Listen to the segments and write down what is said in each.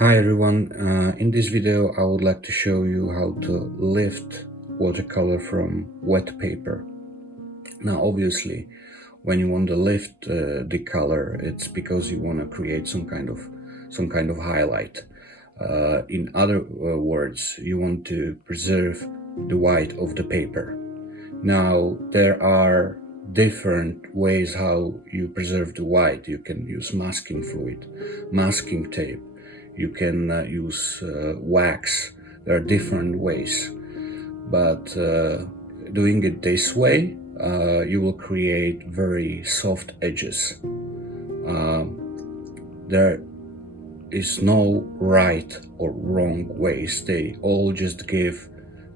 Hi everyone, in this video I would like to show you how to lift watercolor from wet paper. Now obviously when you want to lift the color, it's because you want to create some kind of highlight. In other words, you want to preserve the white of the paper. Now there are different ways how you preserve the white. You can use masking fluid, masking tape, you can use wax. There are different ways, but doing it this way you will create very soft edges. There is no right or wrong ways, they all just give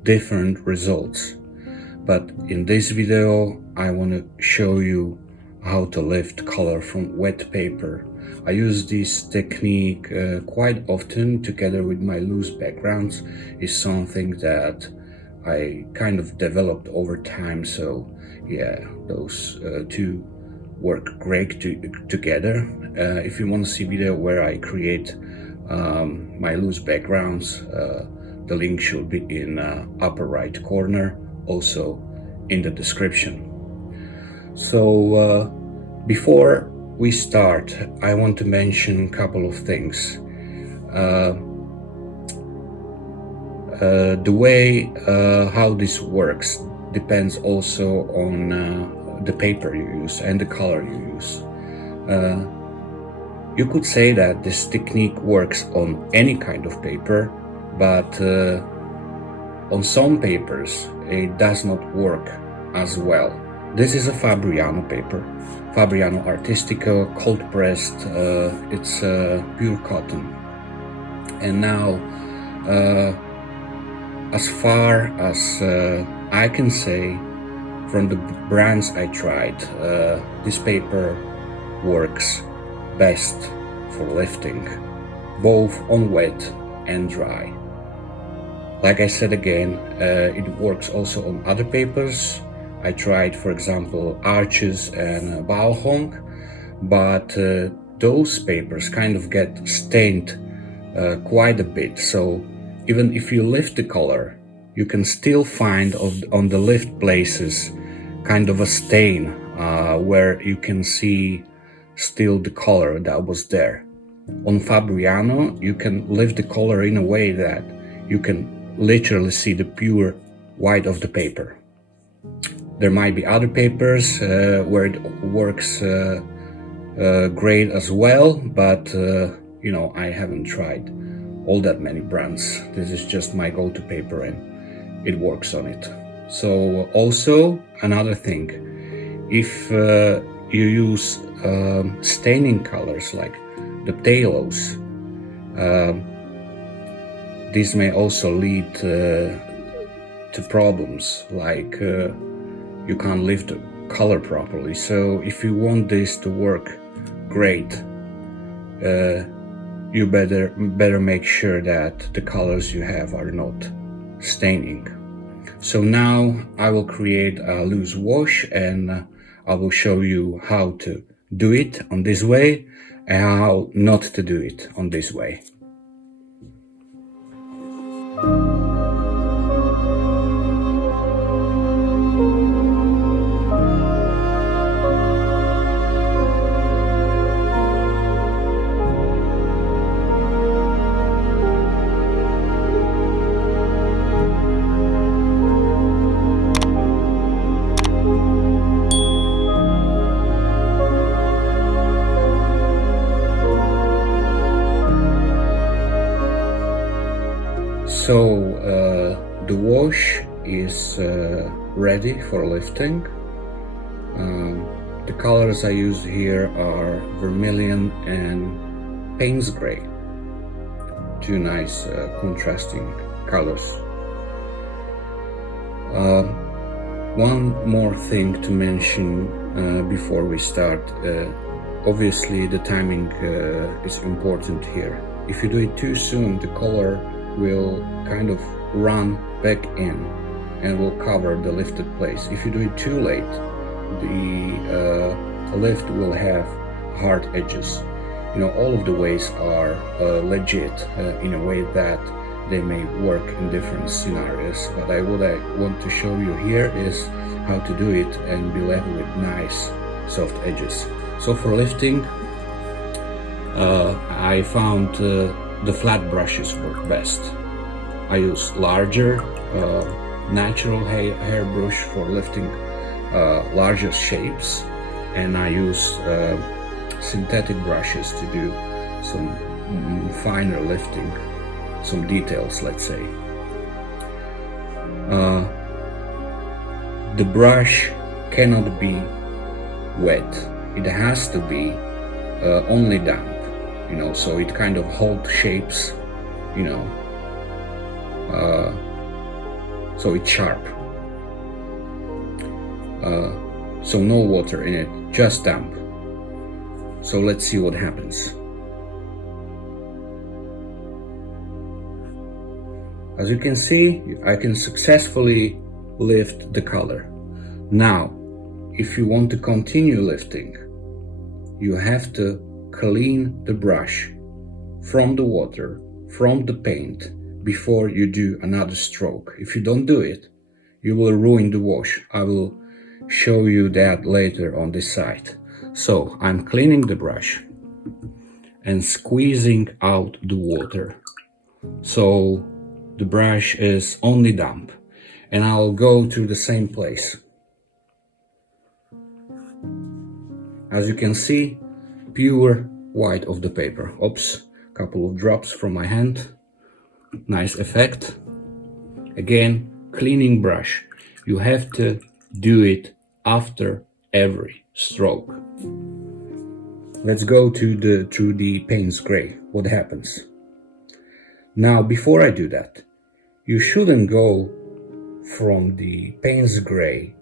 different results. But in this video I want to show you how to lift color from wet paper. I use this technique quite often together with my loose backgrounds. It's something that I kind of developed over time, so yeah, those two work great together. If you want to see video where I create my loose backgrounds, the link should be in upper right corner, also in the description. So before we start, I want to mention a couple of things. The way how this works depends also on the paper you use and the color you use. You could say that this technique works on any kind of paper, but on some papers it does not work as well. This is a Fabriano paper, Fabriano Artistico, cold pressed, it's pure cotton. And now, as far as I can say, from the brands I tried, this paper works best for lifting, both on wet and dry. Like I said again, it works also on other papers. I tried, for example, Arches and Bauhong, but those papers kind of get stained quite a bit. So even if you lift the color, you can still find on the lift places kind of a stain where you can see still the color that was there. On Fabriano, you can lift the color in a way that you can literally see the pure white of the paper. There might be other papers where it works great as well, but you know, I haven't tried all that many brands. This is just my go-to paper and it works on it. So also another thing, if you use staining colors like the phthalos, this may also lead to problems like you can't lift the color properly. So if you want this to work great, you better make sure that the colors you have are not staining. So now I will create a loose wash and I will show you how to do it on this way and how not to do it on this way. So the wash is ready for lifting. The colors I use here are vermilion and Payne's gray, two nice contrasting colors. One more thing to mention before we start. Obviously the timing is important here. If you do it too soon, the color will kind of run back in and will cover the lifted place. If you do it too late, the lift will have hard edges. you know, all of the ways are legit in a way that they may work in different scenarios. But what I want to show you here is how to do it and be left with nice soft edges. So for lifting, I found the flat brushes work best. I use larger natural hair brush for lifting larger shapes, and I use synthetic brushes to do some finer lifting, some details, let's say. The brush cannot be wet. It has to be only damp, you know, so it kind of holds shapes, you know, so it's sharp. So no water in it, just damp. So let's see what happens. As you can see, I can successfully lift the color. Now, if you want to continue lifting, you have to clean the brush from the water, from the paint, before you do another stroke. If you don't do it, you will ruin the wash. I will show you that later on this side. So I'm cleaning the brush and squeezing out the water. So the brush is only damp, and I'll go to the same place. As you can see, pure white of the paper. Oops, couple of drops from my hand. Nice effect. Again, cleaning brush. You have to do it after every stroke. Let's go to the Payne's gray. What happens? Now, before I do that, you shouldn't go from the Payne's gray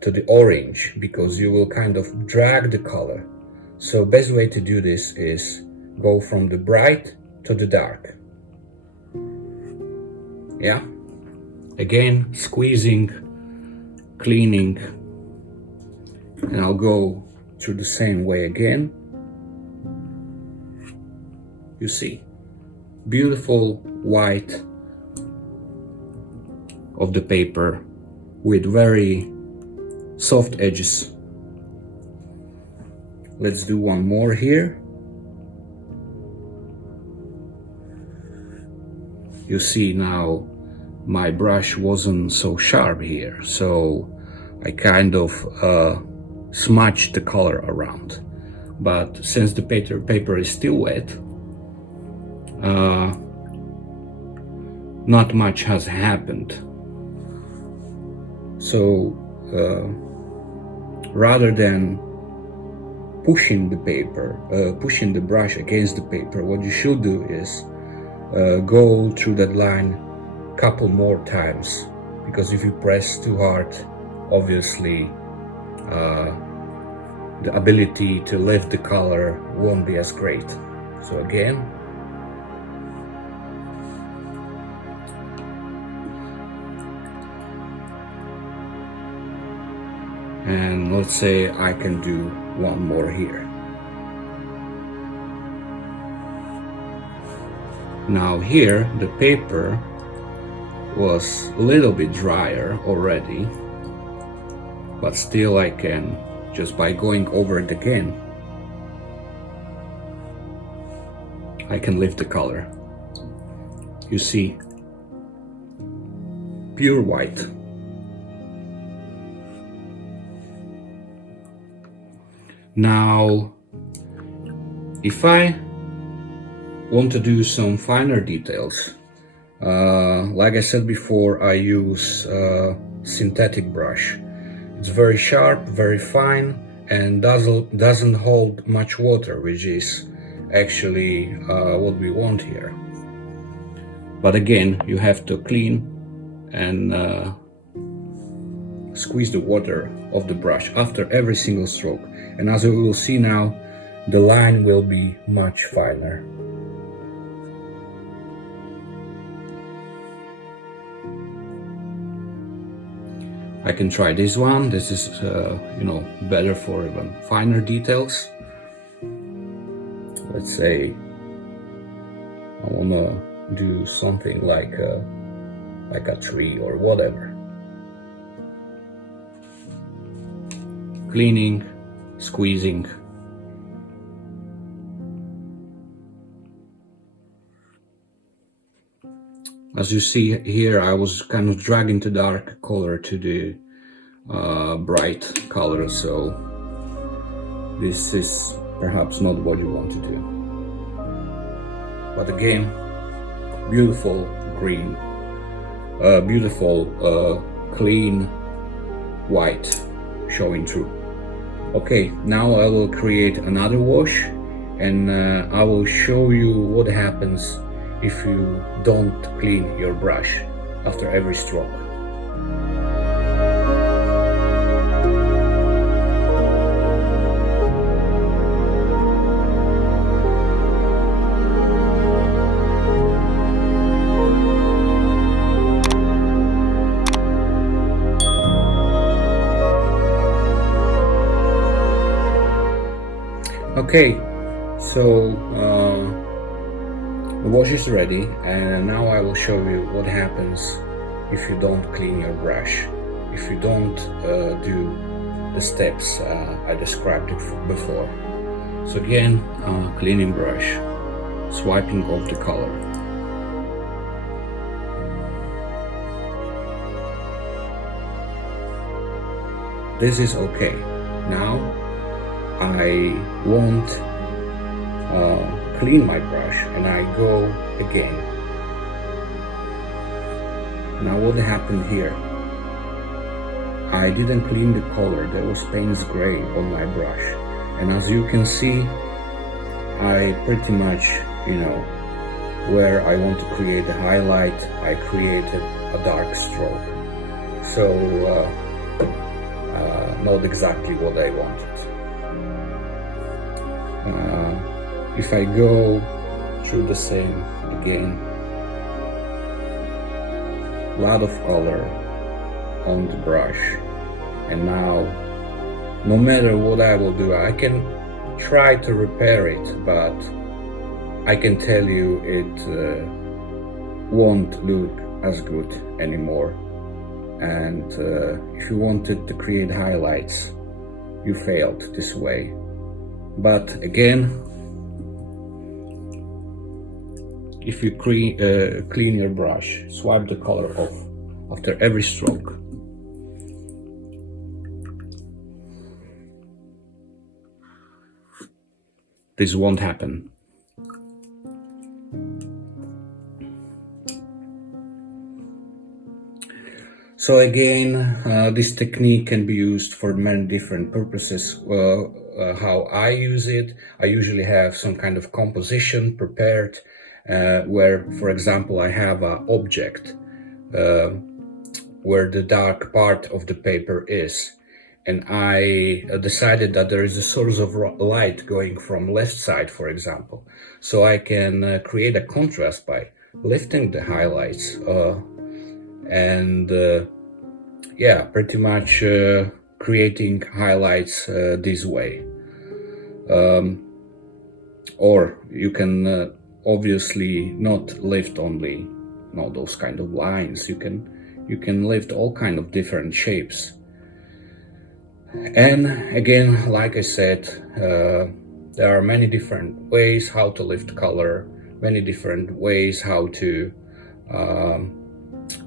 to the orange, because you will kind of drag the color. So best way to do this is go from the bright to the dark. Yeah. Again, squeezing, cleaning, and I'll go through the same way again. You see, beautiful white of the paper with very soft edges. Let's do one more here. You see now my brush wasn't so sharp here, so I kind of smudged the color around. But since the paper is still wet, not much has happened. So rather than pushing the brush against the paper, what you should do is go through that line a couple more times, because if you press too hard, obviously the ability to lift the color won't be as great. So again, and let's say I can do one more here. Now here the paper was a little bit drier already, but still I can, just by going over it again, I can lift the color. You see, pure white. Now, if I want to do some finer details, like I said before, I use synthetic brush. It's very sharp, very fine, and doesn't hold much water, which is actually what we want here. But again, you have to clean and squeeze the water of the brush after every single stroke. And as we will see now, the line will be much finer. I can try this one. This is, better for even finer details. Let's let's say I wanna do something like a tree or whatever. Cleaning, squeezing. As you see here, I was kind of dragging the dark color to the bright color, so this is perhaps not what you want to do. But again, beautiful green, beautiful clean white showing through. Okay, now I will create another wash, and I will show you what happens if you don't clean your brush after every stroke. Okay, so the wash is ready, and now I will show you what happens if you don't clean your brush, if you don't do the steps I described it before. So again, cleaning brush, swiping off the color. This is okay. Now I won't clean my brush, and I go again. Now what happened here? I didn't clean the color. There was Payne's gray on my brush, and as you can see, I pretty much, where I want to create a highlight, I created a dark stroke. So not exactly what I wanted. If I go through the same again, a lot of color on the brush, and now no matter what I will do, I can try to repair it, but I can tell you it won't look as good anymore. And if you wanted to create highlights, you failed this way. But again, if you clean your brush, swipe the color off after every stroke. This won't happen. So again, this technique can be used for many different purposes. How I use it, I usually have some kind of composition prepared, where, for example, I have an object where the dark part of the paper is, and I decided that there is a source of light going from left side, for example, so I can create a contrast by lifting the highlights and pretty much creating highlights this way. Or you can obviously not lift only those kind of lines. You can lift all kind of different shapes. And again, like I said, there are many different ways how to lift color, many different ways how to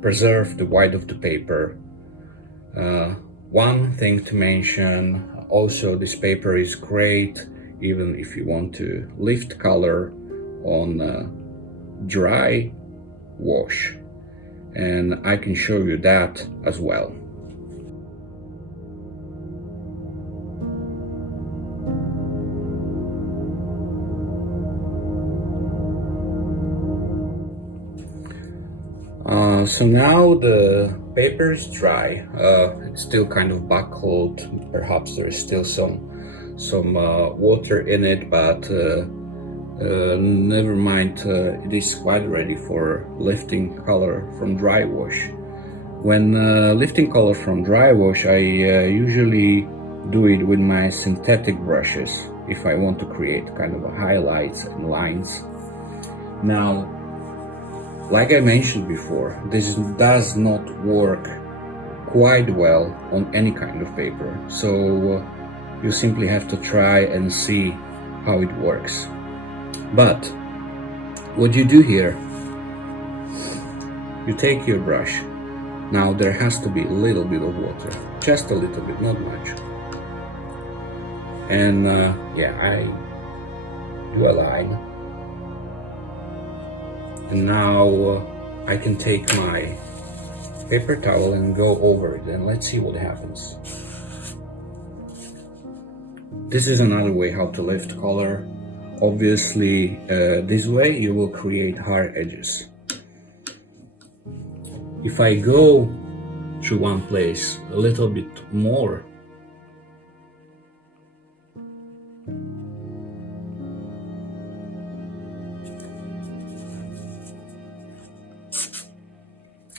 preserve the white of the paper. One thing to mention, also this paper is great even if you want to lift color on dry wash, and I can show you that as well. So now the paper is dry. It's still kind of buckled. Perhaps there is still some water in it, but never mind. It is quite ready for lifting color from dry wash. When lifting color from dry wash, I usually do it with my synthetic brushes. if I want to create kind of a highlights and lines. Now, like I mentioned before, this does not work quite well on any kind of paper, so you simply have to try and see how it works. But what you do here, you take your brush. Now there has to be a little bit of water, just a little bit, not much. And yeah, I do a line. And now I can take my paper towel and go over it, and let's see what happens. This is another way how to lift color. Obviously, this way you will create hard edges. If I go to one place a little bit more,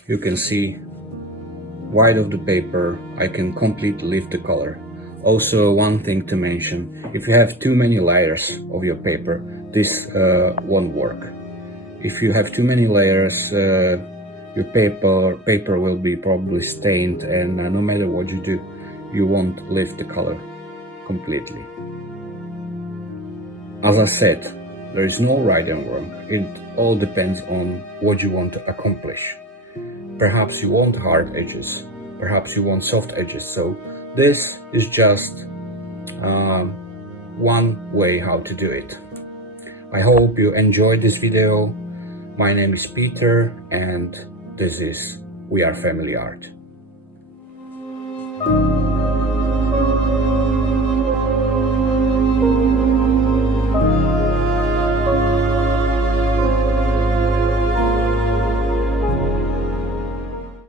you can see wide of the paper, I can completely lift the color. Also, one thing to mention, if you have too many layers of your paper, this won't work. If you have too many layers, your paper will be probably stained, and no matter what you do, you won't lift the color completely. As I said, there is no right and wrong. It all depends on what you want to accomplish. Perhaps you want hard edges, perhaps you want soft edges, so this is just one way how to do it. I hope you enjoyed this video. My name is Peter, and this is We Are Family Art.